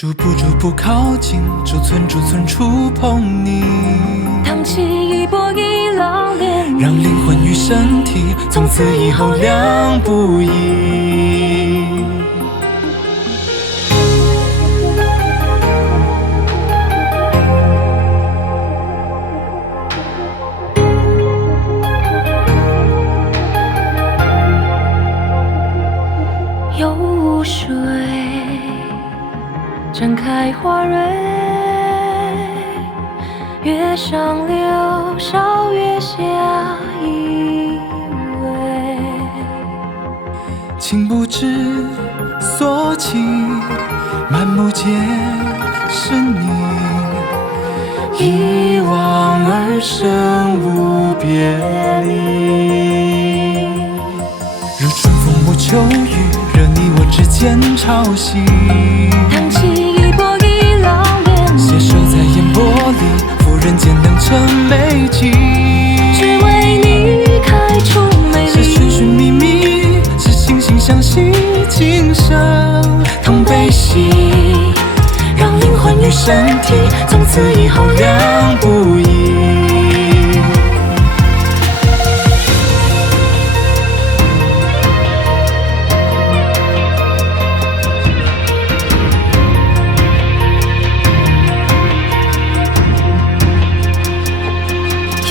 逐步靠近，逐寸触碰你，荡起一波一浪涟漪，让灵魂与身体从此以后两不疑。有水绽开花蕊，月上柳梢，月下依偎。情不知所起，满目皆是你，一往而深无别离。如春风无秋雨，惹你我之间潮汐，荡起一波一浪涟漪，携手在烟波里，赴人间良辰美景。只为你开出美丽，是寻寻觅觅，是惺惺相惜，今生同悲喜，让灵魂与身体从此以后两不疑。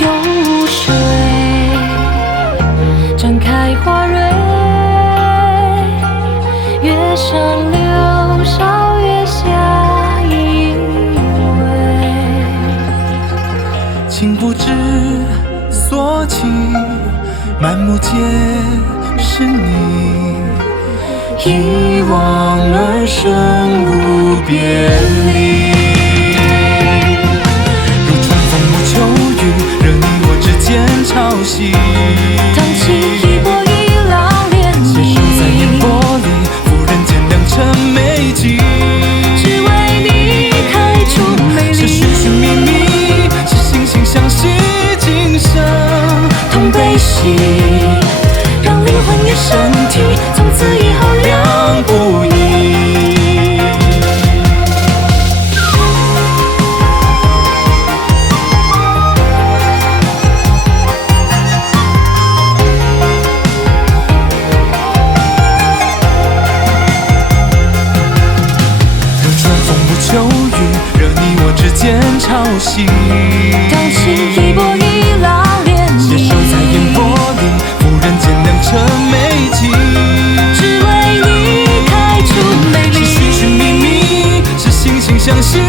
有水绽开花蕊，月上柳梢，月下依偎。情不知所起，满目皆是你，一往而深无别离。如春风无秋雨，惹你我之间潮汐，荡起一波一浪涟漪，携手在烟波里，赴人间良辰美景。只为你开出美是寻丽，寻觅觅，是惺惺相惜，今生同悲喜，让灵魂与身体从此以后两不疑。秋雨，惹你我之间潮汐，荡起一波一浪涟漪，携手在烟波里，赴人间良辰美景。只为你开出美丽，是寻寻觅觅，是惺惺相惜。